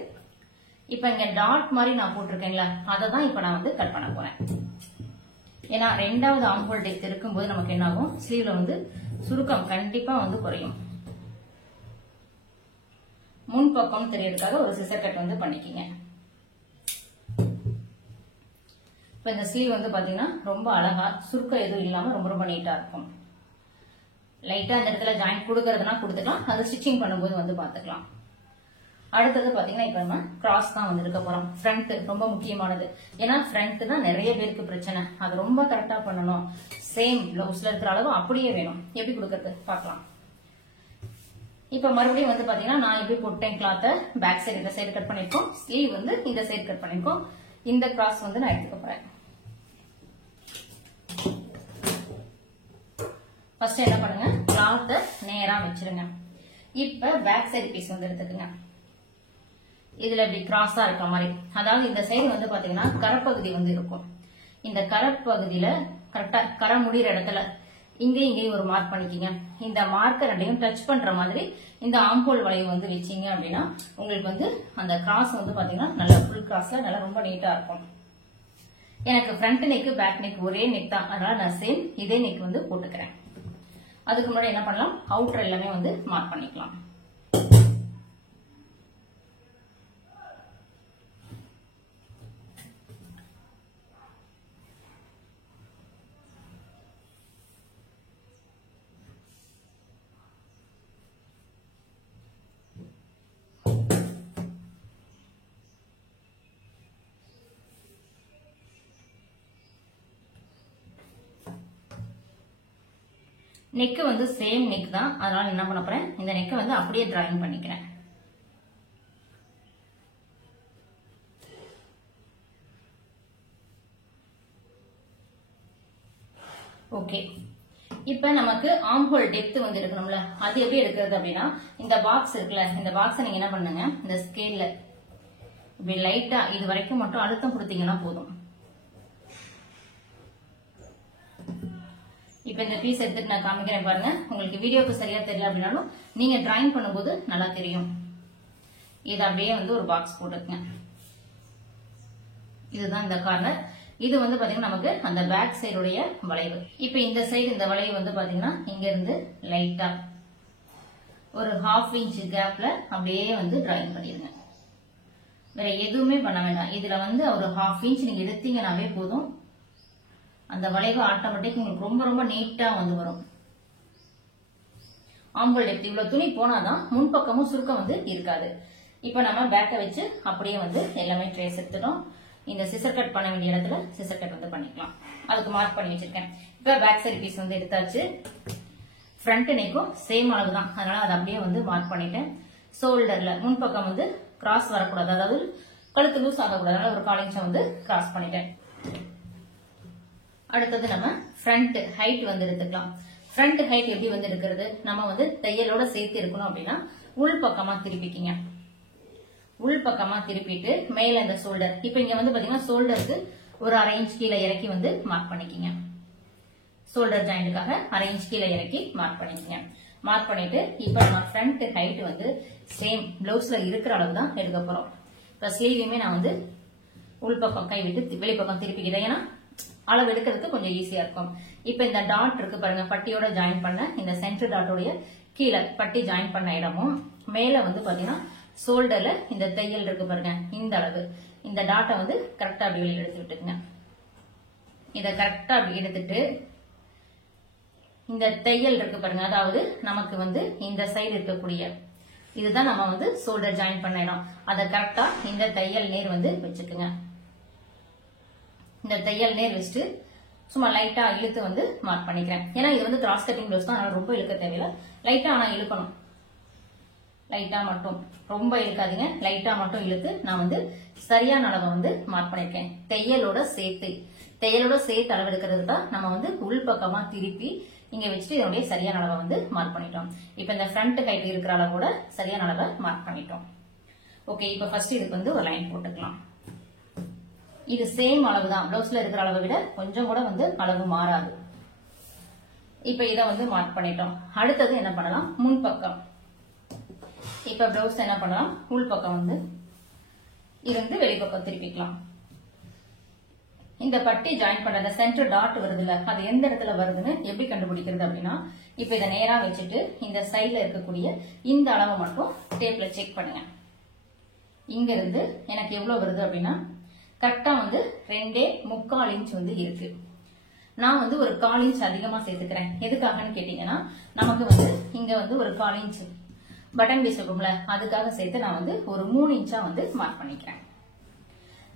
இப்ப இங்க டாட் மாதிரி நான் போட்டிருக்கேன்ல, அதை தான் இப்ப நான் வந்து கட் பண்ண போறேன். ஏன்னா 2வது ஆம்ஹோல் டெப்த் இருக்கும்போது நமக்கு என்ன ஆகும், ஸ்லீவ்ல வந்து சுருக்கம் கண்டிப்பா வந்து குறையும். முன்பக்கம் தெரியறதுக்காக ஒரு சிசர் கட் வந்து பண்ணிக்கிங்க. இப்ப இந்த ஸ்லீவ் வந்து பாத்தீங்கன்னா ரொம்ப அழகா சுருக்கம் எதுவும் இல்லாம ரொம்ப ரொம்ப நீட்டா இருக்கும். லைட்டா அந்த இடத்துல ஜாயிண்ட் கொடுக்கறதுனா கொடுத்துக்கலாம், அது ஸ்டிச்சிங் பண்ணும்போது வந்து பாத்துக்கலாம். அடுத்தது பாத்தீங்கன்னா இப்ப நம்ம கிராஸ் தான் வந்து இருக்க போறோம். ஃப்ரண்ட் ரொம்ப முக்கியமானது. ஏன்னா ஃப்ரண்ட் தான் நிறைய பேருக்கு பிரச்சனை, அது ரொம்ப கரெக்டா பண்ணணும். சேம் பிளவுஸ்ல இருக்கிற அளவு அப்படியே வேணும். எப்படி கொடுக்கறது பாக்கலாம். இப்ப மறுபடியும் வந்து பாத்தீங்கன்னா நான் எப்படி போட்டேன் கிளாத்தை, பேக் சைடு இந்த சைடு கட் பண்ணிருக்கோம், ஸ்லீவ் வந்து இந்த சைடு கட் பண்ணிருக்கோம். இந்த கிராஸ் வந்து நான் எடுத்துக்க போறேன். ஃபர்ஸ்ட் என்ன பண்ணுங்க, கிளாத்தை நேரா வச்சிருங்க. இப்ப பேக் சைடு பீஸ் வந்து எடுத்துக்கங்க. இதுல இப்படி கிராஸா இருக்க மாதிரி, அதாவது இந்த சைடு வந்து பாத்தீங்கன்னா கரப்பகுதி வந்து இருக்கும். இந்த கரப்பகுதியில கரெக்டா கரை முடிகிற இடத்துல இங்கேயும் ஒரு மார்க் பண்ணிக்கிங்க. இந்த மார்க்கர் ரெண்டையும் டச் பண்ற மாதிரி இந்த ஆம்ஹோல் வளைவு வந்து வச்சீங்க அப்படின்னா உங்களுக்கு வந்து அந்த கிராஸ் வந்து பாத்தீங்கன்னா நல்ல ஃபுல் கிராஸ்ல நல்லா ரொம்ப நீட்டா இருக்கும். எனக்கு ஃப்ரண்ட் நெக் பேக் நெக் ஒரே நெக் தான், அதனால நான் சேம் இதே நெக் வந்து போட்டுக்கிறேன். அதுக்கு முன்னாடி என்ன பண்ணலாம், அவுட்டர் எல்லாமே வந்து மார்க் பண்ணிக்கலாம். நெக் வந்து சேம் நெக் தான், அதனால என்ன பண்ண போறேன், இந்த நெக்கை வந்து அப்படியே டிராயிங் பண்ணிக்கிறேன். ஓகே, இப்ப நமக்கு ஆர்ம் ஹோல் டெப்த் வந்து இருக்கணும்ல, அது எப்படி எடுக்கிறது அப்படின்னா, இந்த பாக்ஸ் இருக்குல்ல, இந்த பாக்ஸை நீங்க என்ன பண்ணுங்க, இந்த ஸ்கேல்ல இப்படி லைட்டா இது வரைக்கும் மட்டும் அழுத்தம் கொடுத்தீங்கன்னா போதும். இப்ப இந்த பீஸ் எடுத்துட்டு நான் காமிக்கிறேன் பாருங்க. உங்களுக்கு வீடியோக்கு சரியா தெரியல அப்படின்னாலும் நீங்க டிராயிங் பண்ணும்போது நல்லா தெரியும். இது அப்படியே வந்து ஒரு பாக்ஸ் போட்டுக்குங்க. இதுதான் இந்த கார்னர். இது வந்து பாத்தீங்கன்னா நமக்கு அந்த பேக் சைடுடைய வளைவு. இப்ப இந்த சைடு இந்த வளைவு வந்து பாத்தீங்கன்னா இங்க இருந்து லைட்டா ஒரு 1/2 இன்ச் கேப்ல அப்படியே வந்து டிராயிங் பண்ணிருங்க. வேற எதுவுமே பண்ண வேண்டாம். இதுல வந்து ஒரு 1/2 இன்ச் நீங்க எடுத்தீங்கன்னாவே போதும், அந்த வளைவு ஆட்டோமேட்டிக் உங்களுக்கு ரொம்ப ரொம்ப நீட்டா வந்து வரும். ஆம்பல் டெப்த் இவ்வளவு துணி போனாதான் முன்பக்கமும் சுருக்கம் வந்து இருக்காது. இப்ப நம்ம பேக்கை வச்சு அப்படியே வந்து எல்லாமே ட்ரேஸ் எடுத்துட்டோம். இந்த சிசர் கட் பண்ண வேண்டிய இடத்துல சிசர் கட் வந்து பண்ணிக்கலாம். அதுக்கு மார்க் பண்ணி வச்சிருக்கேன். இப்ப பேக் சைடு பீஸ் வந்து எடுத்தாச்சு. ஃப்ரண்ட் நெக்கும் சேம் அளவு தான், அதனால அதை அப்படியே வந்து மார்க் பண்ணிட்டேன். ஷோல்டர்ல முன்பக்கம் வந்து கிராஸ் வரக்கூடாது, அதாவது கழுத்து லூஸ் ஆகக்கூடாது, அதனால ஒரு 1/4 இன்ச் வந்து கிராஸ் பண்ணிட்டேன். அடுத்தது நம்ம ஃப்ரண்ட் ஹைட் வந்து எடுத்துக்கலாம். ஃப்ரண்ட் ஹைட் எப்படி வந்து எடுக்கிறது, நம்ம வந்து தையலோட சேர்த்து இருக்கணும் அப்படின்னா உள் பக்கமா திருப்பிக்கிங்க. உள் பக்கமா திருப்பிட்டு மேல இந்த ஷோல்டர், இப்ப இங்க வந்து பாத்தீங்கன்னா ஷோல்டருக்கு ஒரு 1/2 இன்ச் கீழே இறக்கி வந்து மார்க் பண்ணிக்கிங்க. ஷோல்டர் ஜாயிண்ட்டுக்காக 1/2 இன்ச் கீழே இறக்கி மார்க் பண்ணிக்கிங்க. மார்க் பண்ணிட்டு இப்ப நம்ம ஃப்ரண்ட் ஹைட் வந்து சேம் பிளவுஸ்ல இருக்கிற அளவு தான் எடுக்க போறோம். இப்ப ஸ்லீவையுமே நான் வந்து உள் பக்கம் கை விட்டு வெளிப்பக்கம் திருப்பிக்கிறேன், ஏன்னா அளவு எடுக்கிறதுக்கு கொஞ்சம் ஈஸியா இருக்கும். இப்ப இந்த டாட் இருக்கு பாருங்க, பட்டியோட ஜாயின் பண்ண இந்த சென்டர் டாட்டோடைய கீழே பட்டி ஜாயின் பண்ண இடமும் மேல வந்து பாத்தீங்கன்னா ஷோல்டர்ல இந்த தையல் இருக்கு பாருங்க, இந்த அளவு இந்த டாட்டை வந்து கரெக்டா அப்படி வெளியே எடுத்து விட்டுக்குங்க. இத கரெக்டா அப்படி எடுத்துட்டு இந்த தையல் இருக்கு பாருங்க, அதாவது நமக்கு வந்து இந்த சைடு இருக்கக்கூடிய இதுதான் நம்ம வந்து ஷோல்டர் ஜாயின் பண்ண இடம், அதை கரெக்டா இந்த தையல் நேர் வந்து வச்சுக்குங்க. இந்த தையல் நேர் வச்சுட்டு சும்மா லைட்டா இழுத்து வந்து மார்க் பண்ணிக்கிறேன். ஏன்னா இது வந்து கிராஸ் கட்டிங் பிளவுஸ் தான், அதனால ரொம்ப இழுக்க தேவையில்லை, லைட்டா ஆனா இழுக்கணும். லைட்டா மட்டும், ரொம்ப இழுக்காதீங்க, லைட்டா மட்டும் இழுத்து நான் வந்து சரியான அளவை வந்து மார்க் பண்ணிருக்கேன். தையலோட சேர்த்து அளவு எடுக்கிறது தான் நம்ம வந்து உள் பக்கமா திருப்பி இங்க வச்சுட்டு இதனுடைய சரியான அளவை வந்து மார்க் பண்ணிட்டோம். இப்ப இந்த ஃப்ரண்ட் ஹைட் இருக்கிற அளவோட சரியான அளவை மார்க் பண்ணிட்டோம். ஓகே, இப்ப ஃபர்ஸ்ட் இதுக்கு வந்து ஒரு லைன் போட்டுக்கலாம். இது சேம் அளவு தான், பிளவுஸ்ல இருக்கிற அளவை விட கொஞ்சம் கூட வந்து அளவு மாறாது. இப்ப இத வந்து மார்க் பண்ணிட்டோம். அடுத்தது என்ன பண்ணலாம், முன்பக்கம். இப்ப பிளவுஸ் என்ன பண்ணலாம், உள் பக்கம் வந்து இருந்து வெளிப்பக்கம் திருப்பிக்கலாம். இந்த பட்டி ஜாயின் பண்ண அந்த சென்டர் டாட் வருதுல்ல, அது எந்த இடத்துல வருதுன்னு எப்படி கண்டுபிடிக்கிறது அப்படின்னா, இப்ப இதை நேரா வச்சுட்டு இந்த சைட்ல இருக்கக்கூடிய இந்த அளவை மட்டும் டேப்ல செக் பண்ணுங்க. இங்க இருந்து எனக்கு எவ்வளவு வருது அப்படின்னா கரெக்டா வந்து 2.25 இன்ச் வந்து இருக்கு. நான் வந்து ஒரு 1/4 இன்ச் அதிகமா சேர்த்துக்கிறேன். எதுக்காகன்னு கேட்டீங்கன்னா, நமக்கு வந்து இங்க வந்து ஒரு 1/4 இன்ச் பட்டன் பீஸ் இருக்கும்ல, அதுக்காக சேர்த்து நான் வந்து ஒரு 3 இன்ச்சா வந்து மார்க் பண்ணிக்கிறேன்.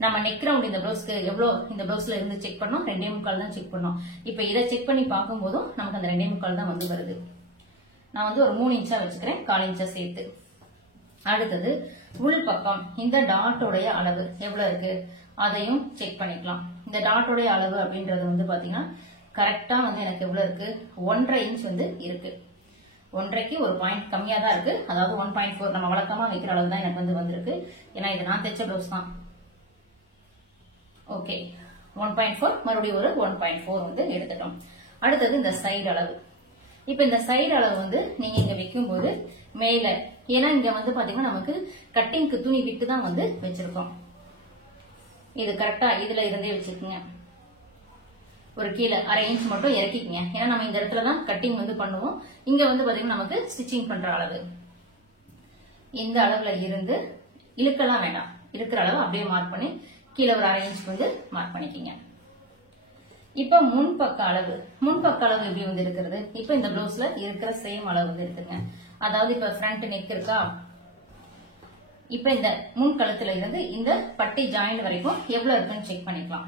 நம்ம நெக் ரவுண்ட் இந்த பிளவுஸ்க்கு எவ்வளவு இந்த பிளவுஸ்ல இருந்து செக் பண்ணோம், 2.25 தான் செக் பண்ணோம். இப்ப இதை செக் பண்ணி பார்க்கும் போதும் நமக்கு அந்த 2.25 தான் வந்து வருது. நான் வந்து ஒரு 3 இன்ச்சா வச்சுக்கிறேன், 1/4 இன்ச்சா சேர்த்து. அடுத்தது உள் பக்கம் இந்த டாட்டோடைய அளவு எவ்வளவு இருக்கு அதையும் செக் பண்ணிக்கலாம். இந்த டாட்டோடைய அளவு அப்படின்றது வந்து பாத்தீங்கன்னா கரெக்டா வந்து எனக்கு எவ்வளவு இருக்கு, 1.5 இன்ச் வந்து இருக்கு. 1.5க்கு ஒரு பாயிண்ட் கம்மியா தான் இருக்கு, அதாவது 1.4 நம்ம வழக்கமா வைக்கிற அளவு தான் எனக்கு வந்து வந்திருக்கு. ஏன்னா இது நான் தைச்ச பிளவுஸ் தான். ஓகே, 1.4 மறுபடியும் ஒரு 1.4 வந்து எடுத்துட்டோம். அடுத்தது இந்த சைடு அளவு. இப்ப இந்த சைடு அளவு வந்து நீங்க இங்க வைக்கும் போது மேல, ஏன்னா இங்க வந்து பாத்தீங்கன்னா நமக்கு கட்டிங்க்கு துணி விட்டு தான் வந்து வச்சிருக்கோம். இது கரெக்டா இதுல இருந்தே வச்சுக்கோங்க. ஒரு கீழே 1/2 இன்ச் மட்டும் இறக்கிக்கங்க. ஏன்னா நம்ம இந்த இடத்துல தான் கட்டிங் வந்து பண்ணுவோம். இங்க வந்து பாத்தீங்கன்னா நமக்கு ஸ்டிச்சிங் பண்ற அளவு. இந்த அளவுல இருந்து இழுக்கலாம் வேண்டாம், இருக்கிற அளவு அப்படியே மார்க் பண்ணி கீழே ஒரு 1/2 இன்ச் வந்து மார்க் பண்ணிக்கங்க. இப்ப முன்பக்க அளவு எப்படி வந்து இருக்கிறது, இப்ப இந்த பிளவுஸ்ல இருக்கிற சேம் அளவு வந்து இருக்குங்க. அதாவது இப்ப ஃப்ரண்ட் நெக் இருக்கா, இப்ப இந்த முன் கழுத்துல இருந்து இந்த பட்டி ஜாயிண்ட் வரைக்கும் எவ்வளவு இருக்குன்னு செக் பண்ணிக்கலாம்.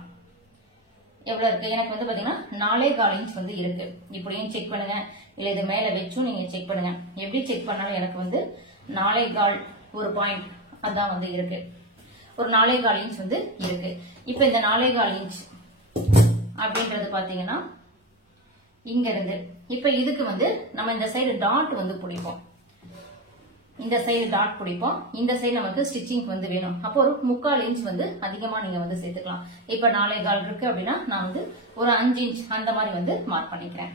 எவ்வளவு இருக்கு எனக்கு வந்து பாத்தீங்கன்னா 4.25 இன்ச் வந்து இருக்கு. இப்படியும் செக் பண்ணுங்க, இல்ல இது மேல வச்சும் நீங்க செக் பண்ணுங்க. எப்படி செக் பண்ணாலும் எனக்கு வந்து 4.25 ஒரு பாயிண்ட் அதான் வந்து இருக்கு. ஒரு 4.25 இன்ச் வந்து இருக்கு. இப்ப இந்த 4.25 இன்ச் அப்படின்றது பாத்தீங்கன்னா இங்க இருந்து இப்ப இதுக்கு வந்து நம்ம இந்த சைடு டாட் வந்து பிடிப்போம். இந்த சைடு டாட் பிடிப்போம். இந்த சைடு நமக்கு ஸ்டிச்சிங் வந்து வேணும். அப்போ ஒரு 3/4 இன்ச் வந்து அதிகமா நீங்க வந்து சேர்த்துக்கலாம். இப்ப 4.25 இருக்கு அப்படின்னா நான் வந்து ஒரு 5 இன்ச் அந்த மாதிரி வந்து மார்க் பண்ணிக்கிறேன்.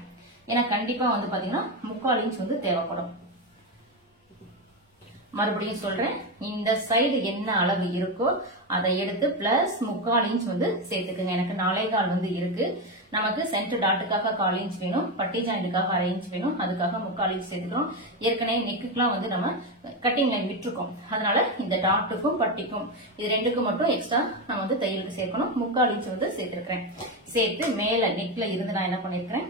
ஏன்னா கண்டிப்பா வந்து பாத்தீங்கன்னா 3/4 இன்ச் வந்து தேவைப்படும். மறுபடியும் சொல்றேன், இந்த சைடு என்ன அளவு இருக்கோ அதை எடுத்து பிளஸ் 3/4 இன்ச் வந்து சேர்த்துக்குங்க. எனக்கு 4.25 வந்து இருக்கு. நமக்கு சென்டர் டாட்டுக்காக 1/4 இன்ச் வேணும், பட்டி ஜாயிண்ட்டுக்காக 1/2 இன்ச் வேணும், அதுக்காக 3/4 இன்ச் சேர்த்துக்கிறோம். ஏற்கனவே நெக்குக்குலாம் வந்து நம்ம கட்டிங் லைன் விட்டுருக்கோம். அதனால இந்த டாட்டுக்கும் பட்டிக்கும் இது ரெண்டுக்கும் மட்டும் எக்ஸ்ட்ரா நம்ம வந்து தையலுக்கு சேர்க்கணும். 3/4 இன்ச் வந்து சேர்த்திருக்கிறேன். சேர்த்து மேல நெக்ல இருந்து நான் என்ன பண்ணிருக்கிறேன்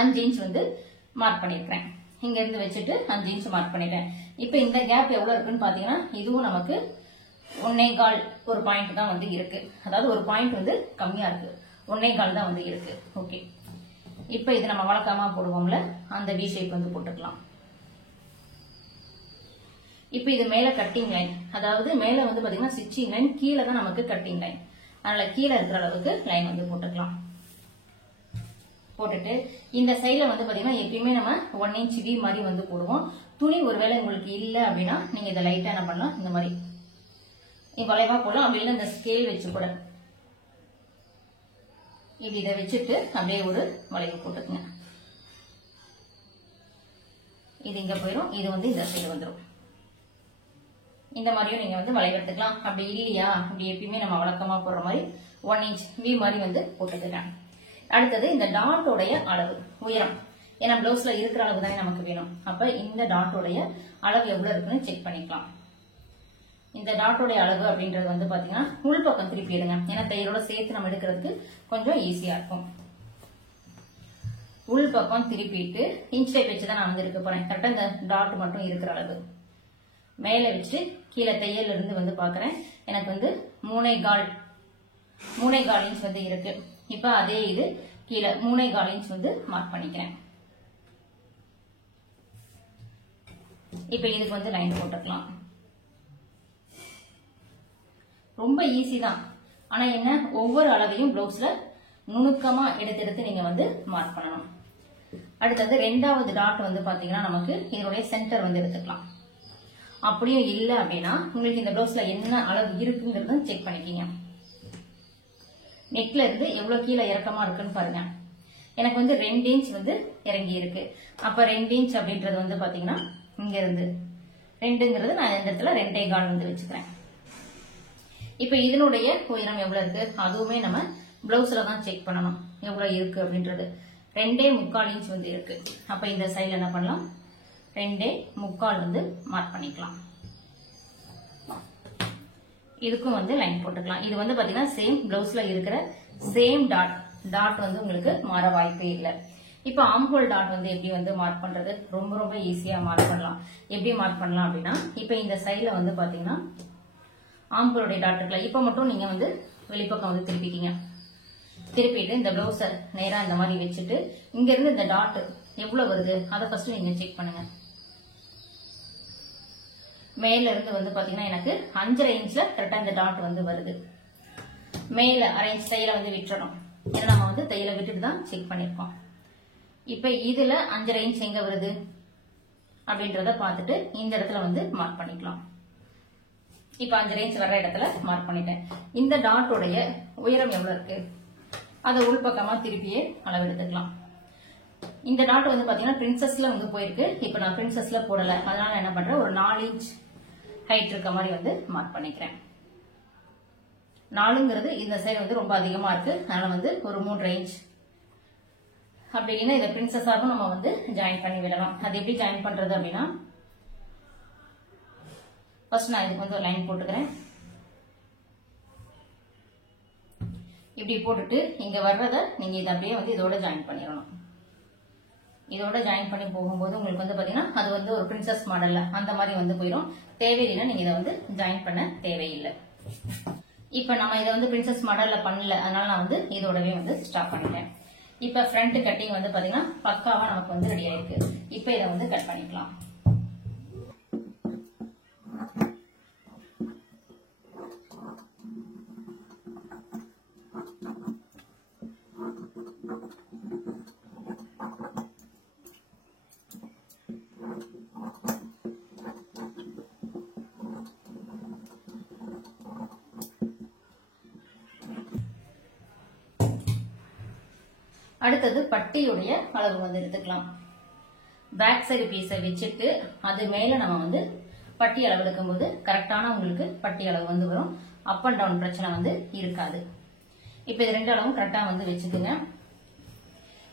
5 இன்ச் வந்து மார்க் பண்ணிருக்கிறேன். இங்க இருந்து வச்சுட்டு 5 இன்ச் மார்க் பண்ணிட்டேன். இப்ப இந்த கேப் எவ்வளவு இருக்குன்னு பாத்தீங்கன்னா இதுவும் நமக்கு 1.25 ஒரு பாயிண்ட் தான் வந்து இருக்கு. அதாவது ஒரு பாயிண்ட் வந்து கம்மியா இருக்கு. 1.25 தான் வந்து இருக்கு. ஓகே, இப்ப இது நம்ம வழக்கமா போடுவோம்ல அந்த வி ஷேப் வந்து போட்டுக்கலாம். இப்ப இது மேல கட்டிங் லைன், அதாவது மேல வந்து பாத்தீங்கன்னா ஸ்டிச்சிங் லைன், கீழே தான் நமக்கு கட்டிங் லைன். அதனால கீழே இருக்கிற அளவுக்கு லைன் வந்து போட்டுக்கலாம். போட்டுட்டு இந்த சைடுல வந்து பாத்தீங்கன்னா எப்பயுமே நம்ம 1 இன்ச் வி மாதிரி வந்து போடுவோம். துணி ஒருவேளை உங்களுக்கு இல்ல அப்படின்னா நீங்க இதை லைட்டா என்ன பண்ணலாம், இந்த மாதிரி வளைவா போடலாம். அப்படி இல்லை இந்த ஸ்கேல் வச்சு கூட இப்படி இதை வச்சுட்டு அப்படியே ஒரு வளைவு போட்டுக்குங்க. இது இங்க போயிடும், இது வந்து இந்த சைடு வந்துடும். இந்த மாதிரியும் நீங்க வந்து வளைவு எடுத்துக்கலாம். அப்படி இல்லையா, அப்படி எப்பயுமே நம்ம வழக்கமா போடுற மாதிரி 1 இன்ச் வி மாதிரி வந்து போட்டுக்கிறேன். அடுத்தது இந்த டாட்டோடைய அளவு உயரம், ஏன்னா பிளவுஸ்ல இருக்கிற அளவு தானே நமக்கு வேணும். அப்ப இந்த டாட்டோடைய அளவு எவ்வளவு இருக்குன்னு செக் பண்ணிக்கலாம். இந்த டாட்டோடைய அளவு அப்படின்றது வந்து பாத்தீங்கன்னா உள்பக்கம் திருப்பி எடுங்க. ஏன்னா தையலோட சேர்த்து நம்ம எடுக்கிறதுக்கு கொஞ்சம் ஈஸியா இருக்கும். உள்பக்கம் திருப்பிட்டு இன்ச் டேப் வச்சுதான் நான் வந்து இருக்க போறேன். கரெக்டா இந்த டாட் மட்டும் இருக்கிற அளவு மேல வச்சு கீழே தையல்ல இருந்து வந்து பாக்குறேன். எனக்கு வந்து 3.25 இன்ச் வந்து இருக்கு. இப்ப அதே இது கீழே 3.25 இன்ச் வந்து மார்க் பண்ணிக்கிறேன். இப்ப இதுக்கு வந்து லைன் போட்டுக்கலாம். ரொம்ப ஈஸி தான். ஆனா என்ன, ஒவ்வொரு அளவையும் பிளவுஸ்ல நுணுக்கமா எடுத்து நீங்க வந்து மார்க் பண்ணணும். அடுத்தது ரெண்டாவது டாட் வந்து பாத்தீங்கன்னா நமக்கு இதனுடைய சென்டர் வந்து எடுத்துக்கலாம். அப்படியும் இல்ல அப்படின்னா உங்களுக்கு இந்த பிளவுஸ்ல என்ன அளவு இருக்குங்கிறத செக் பண்ணிக்கீங்க. நெக்ல இருந்து எவ்வளவு கீழே இறக்கமா இருக்குன்னு பாருங்க. எனக்கு வந்து 2 இன்ச் வந்து இறங்கி இருக்கு. அப்ப 2 இன்ச் அப்படின்றது வந்து பாத்தீங்கன்னா இங்க இருந்து 2ங்கிறது நான் இந்த இடத்துல 2.25 வந்து வச்சுக்கிறேன். இப்ப இதனுடைய உயரம் எவ்வளவு இருக்கு அதுவுமே நம்ம பிளவுஸ்ல தான் செக் பண்ணணும் எவ்வளவு இருக்கு அப்படின்றது. 2.25 இன்ச் வந்து இருக்கு. அப்ப இந்த சைடுல என்ன பண்ணலாம், 2.25 வந்து மார்க் பண்ணிக்கலாம். இதுக்கும் வந்து லைன் போட்டுக்கலாம். இது வந்து பாத்தீங்கன்னா சேம் பிளவுஸ்ல இருக்கிற சேம் டாட் வந்து உங்களுக்கு மாற வாய்ப்பே இல்லை. இப்ப ஆம்ஹோல் டாட் வந்து எப்படி வந்து மார்க் பண்றது, ரொம்ப ரொம்ப ஈஸியா மார்க் பண்ணலாம். எப்படி மார்க் பண்ணலாம் அப்படின்னா இப்ப இந்த சைடுல வந்து பாத்தீங்கன்னா ஆம்ஹோலுடைய டாட் இருக்குல்ல, இப்ப மட்டும் நீங்க வந்து வெளிப்பக்கம் வந்து திருப்பிக்கீங்க. திருப்பிட்டு இந்த பிளவுஸ நேரா இந்த மாதிரி வச்சுட்டு இங்க இருந்து இந்த டாட் எவ்வளவு வருது அதை ஃபர்ஸ்ட் நீங்க செக் பண்ணுங்க. மேல இருந்து வந்து பாத்தீங்கன்னா எனக்கு 5.5 இன்ச்ல கரெக்டா இந்த டாட் வந்து வருது. மேல 1/2 இன்ச் தையல வந்து விட்டுறணும். ஏன்னா நம்ம வந்து தையல விட்டுட்டு தான் செக் பண்ணிருக்கோம். இப்ப இதுல 5.5 இன்ச் எங்க வருது அப்படின்றத பார்த்துட்டு இந்த இடத்துல வந்து மார்க் பண்ணிக்கலாம். இப்ப 5.5 இன்ச் வர்ற இடத்துல மார்க் பண்ணிட்டேன். இந்த டாட்டோடைய உயரம் எவ்வளவு இருக்கு அதை உள்பக்கமா திருப்பியே அளவு எடுத்துக்கலாம். இந்த டாட் வந்து பாத்தீங்கன்னா பிரின்சஸ்ல வந்து போயிருக்கு. இப்ப நான் பிரின்சஸ்ல போடல, அதனால என்ன பண்றேன், ஒரு 4 இன்ச் ஹைட் இருக்க மாதிரி வந்து மார்க் பண்ணிக்கிறேன். 4ங்கிறது இந்த சைடு வந்து ரொம்ப அதிகமா இருக்கு, அதனால வந்து ஒரு 3.5 இன்ச். அப்படின்னா இதை பிரின்சஸாகவும் நம்ம வந்து ஜாயின் பண்ணி விடலாம். அது எப்படி ஜாயின் பண்றது அப்படின்னா ஃபர்ஸ்ட் நான் இதுக்கு வந்து ஒரு லைன் போட்டுக்கிறேன். இப்படி போட்டுட்டு இங்க வர்றத நீங்க இதை அப்படியே வந்து இதோட ஜாயின் பண்ணிடணும். இதோட ஜாயின் பண்ணி போகும்போது உங்களுக்கு வந்து பாத்தீங்கன்னா அது வந்து ஒரு பிரின்சஸ் மாடல்ல அந்த மாதிரி வந்து போயிடும். தேவையில்லைன்னா நீங்க இதை வந்து ஜாயின் பண்ண தேவையில்லை. இப்ப நம்ம இதை வந்து பிரின்சஸ் மாடல்ல பண்ணல, அதனால நான் வந்து இதோடவே வந்து ஸ்டாப் பண்ணிட்டேன். இப்ப ஃப்ரண்ட் கட்டிங் வந்து பாத்தீங்கன்னா பக்காவா நமக்கு வந்து ரெடி ஆயிருக்கு. இப்ப இதை வந்து கட் பண்ணிக்கலாம். அடுத்தது பட்டியுடைய அளவு வந்து எடுத்துக்கலாம். பேக் சைடு பீஸை வச்சுட்டு அது மேல நம்ம வந்து பட்டி அளவு எடுக்கும்போது கரெக்டான உங்களுக்கு பட்டி அளவு வந்து வரும். அப் அண்ட் டவுன் பிரச்சனை வந்து இருக்காது. இப்ப இது ரெண்டு அளவும் கரெக்டா வந்து வச்சுக்குங்க.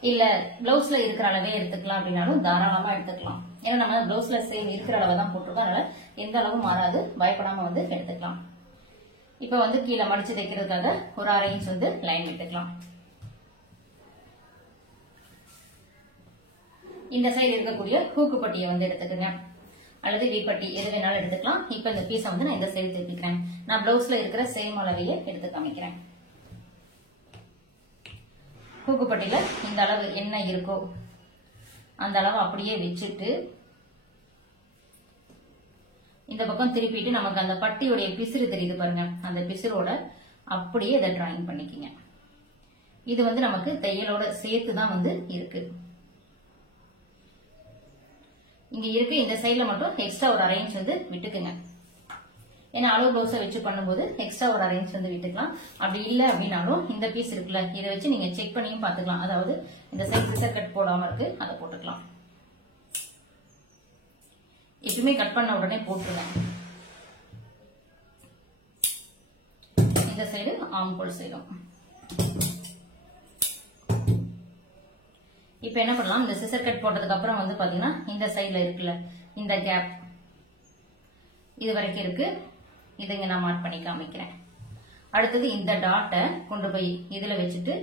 இல்ல பிளவுஸ்ல இருக்கிற அளவே எடுத்துக்கலாம் அப்படின்னாலும் தாராளமா எடுத்துக்கலாம். ஏன்னா நம்ம பிளவுஸ்ல சேம் இருக்கிற அளவை தான் போட்டிருக்கோம், அதனால எந்த அளவும் மாறாது, பயப்படாம வந்து எடுத்துக்கலாம். இப்ப வந்து கீழே மடிச்சு தைக்கிறதுக்காக ஒரு 1/2 இன்ச் வந்து லைன் எடுத்துக்கலாம். இந்த சைடு இருக்கக்கூடிய ஹூக்கு பட்டியை வந்து எடுத்துக்கங்க, அல்லது வி பட்டி எது வேணாலும் எடுத்துக்கலாம். இப்ப இந்த பீஸை வந்து நான் இந்த சைடு திருப்பிக்கிறேன். நான் பிளவுஸ்ல இருக்கிற சேம் அளவையே எடுத்து காமிக்கிறேன். ஹூக்கு பட்டியில இந்த அளவு என்ன இருக்கோ அந்த அளவு அப்படியே வச்சுட்டு இந்த பக்கம் திருப்பிட்டு நமக்கு அந்த பட்டியுடைய பிசிறு தெரியுது பாருங்க, அந்த பிசிறோட அப்படியே இதை டிராயிங் பண்ணிக்கங்க. இது வந்து நமக்கு தையலோட சேர்த்து தான் வந்து இருக்கு. இங்க இருக்கு இந்த சைட்ல மட்டும் எக்ஸ்ட்ரா ஒரு 1/2 இன்ச் வந்து விட்டுக்குங்க. ஏன்னா அளவு பிளவுஸை வச்சு பண்ணும்போது எக்ஸ்ட்ரா ஒரு 1/2 இன்ச் வந்து விட்டுக்கலாம். அப்படி இல்லை அப்படின்னாலும் இந்த பீஸ் இருக்குல்ல, இதை வச்சு நீங்க செக் பண்ணியும் பாத்துக்கலாம். அதாவது இந்த சைட் சிசர் கட் போடாம இருக்கு, அதை போட்டுக்கலாம். எப்பவுமே கட் பண்ண உடனே போட்டுருங்க. இந்த சைடு ஆம் போல் சைடும். இப்ப என்ன பண்ணலாம், இந்த சிசர் கட் போட்டதுக்கு அப்புறம் வந்து பாத்தீங்கன்னா இந்த சைட்ல இருக்குல்ல இந்த கேப் இது வரைக்கும் இருக்கு, இதைங்க நான் மார்க் பண்ணி காமிக்கிறேன். அடுத்தது இந்த டாட்டை கொண்டு போய் இதுல வச்சுட்டு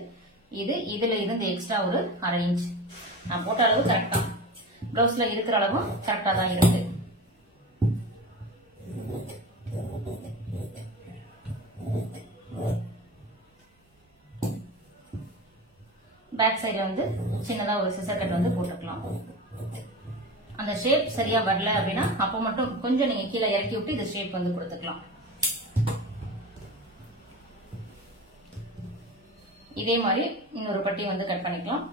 இதுல இருந்து எக்ஸ்ட்ரா ஒரு 1/2 இன்ச் நான் போட்ட அளவு கரெக்டா, பிளவுஸ்ல இருக்கிற அளவும் கரெக்டா தான் இருக்கு. பேக் சைட்ல வந்து சின்னதா ஒரு சிசர் கட் வந்து போட்டுக்கலாம். அந்த ஷேப் சரியா வரல அப்படின்னா அப்ப மட்டும் கொஞ்சம் நீங்க கீழே இறக்கி விட்டு இந்த ஷேப் வந்து கொடுத்துக்கலாம். இதே மாதிரி இன்னொரு பட்டி வந்து கட் பண்ணிக்கலாம்.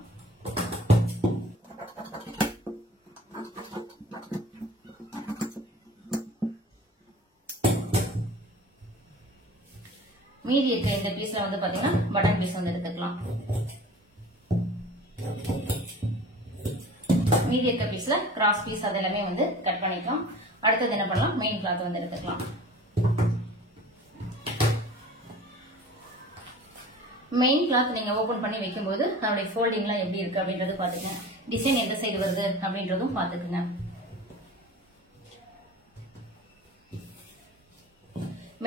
மீதி இருக்க இந்த பீஸ்ல வந்து பாத்தீங்கன்னா பட்டன் பீஸ் வந்து எடுத்துக்கலாம். மீதி இருக்க பீஸ்ல கிராஸ் பீஸ் அது எல்லாமே வந்து கட் பண்ணிக்கலாம். அடுத்தது என்ன பண்ணலாம், மெயின் கிளாத் வந்து எடுத்துக்கலாம். மெயின் கிளாத் நீங்க ஓபன் பண்ணி வைக்கும்போது அதோட ஃபோல்டிங் எல்லாம் எப்படி இருக்கு அப்படின்றது பாத்துக்கங்க. டிசைன் எந்த சைடு வருது அப்படின்றதும் பாத்துக்குங்க.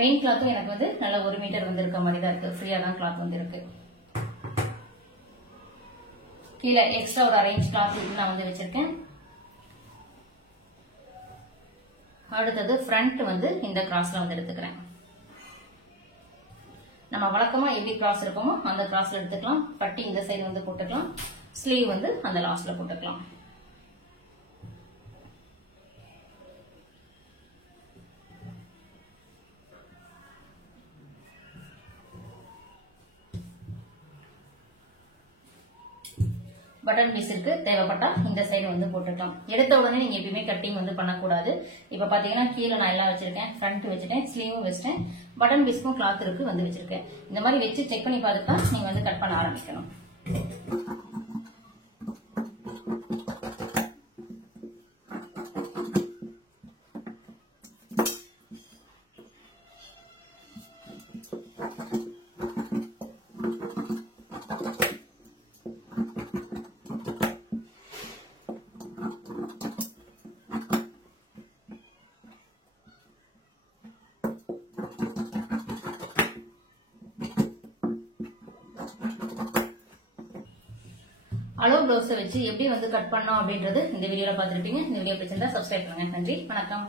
மெயின் கிளாத்தும் எனக்கு வந்து நல்ல 1 மீட்டர் வந்து இருக்க மாதிரி தான் இருக்கு, ஃப்ரீயா தான் கிளாத் வந்து இருக்கு. கீழே எக்ஸ்ட்ரா ஒரு 1/2 இன்ச் கிளாத் நான் வந்து வச்சிருக்கேன். அடுத்தது ஃப்ரண்ட் வந்து இந்த கிராஸ்ல வந்து எடுத்துக்கிறேன். நம்ம வழக்கமா எப்படி கிராஸ் இருக்கோமோ அந்த கிராஸ்ல எடுத்துக்கலாம். பட்டி இந்த சைடு வந்து போட்டுக்கலாம், ஸ்லீவ் வந்து அந்த லாஸ்ட்ல போட்டுக்கலாம். பட்டன் பீஸுக்கு தேவைப்பட்டா இந்த சைடு வந்து போட்டுக்கலாம். எடுத்த உடனே நீங்க எப்பயுமே கட்டிங் வந்து பண்ணக்கூடாது. இப்ப பாத்தீங்கன்னா கீழே நான் எல்லாம் வச்சிருக்கேன், ஃப்ரண்ட் வச்சுட்டேன், ஸ்லீவும் வச்சுட்டேன், பட்டன் பீஸ்க்கும் கிளாத் இருக்கு வந்து வச்சிருக்கேன். இந்த மாதிரி வச்சு செக் பண்ணி பார்த்துட்டு தான் நீங்க வந்து கட் பண்ண ஆரம்பிக்கணும். அளவு பிளவுஸ் வச்சு எப்படி வந்து கட் பண்ணோம் அப்படின்றது இந்த வீடியோல பாத்துருப்பீங்க. இந்த வீடியோ பிடிச்சிருந்தா சப்ஸ்கிரைப் பண்ணுங்க. நன்றி, வணக்கம்.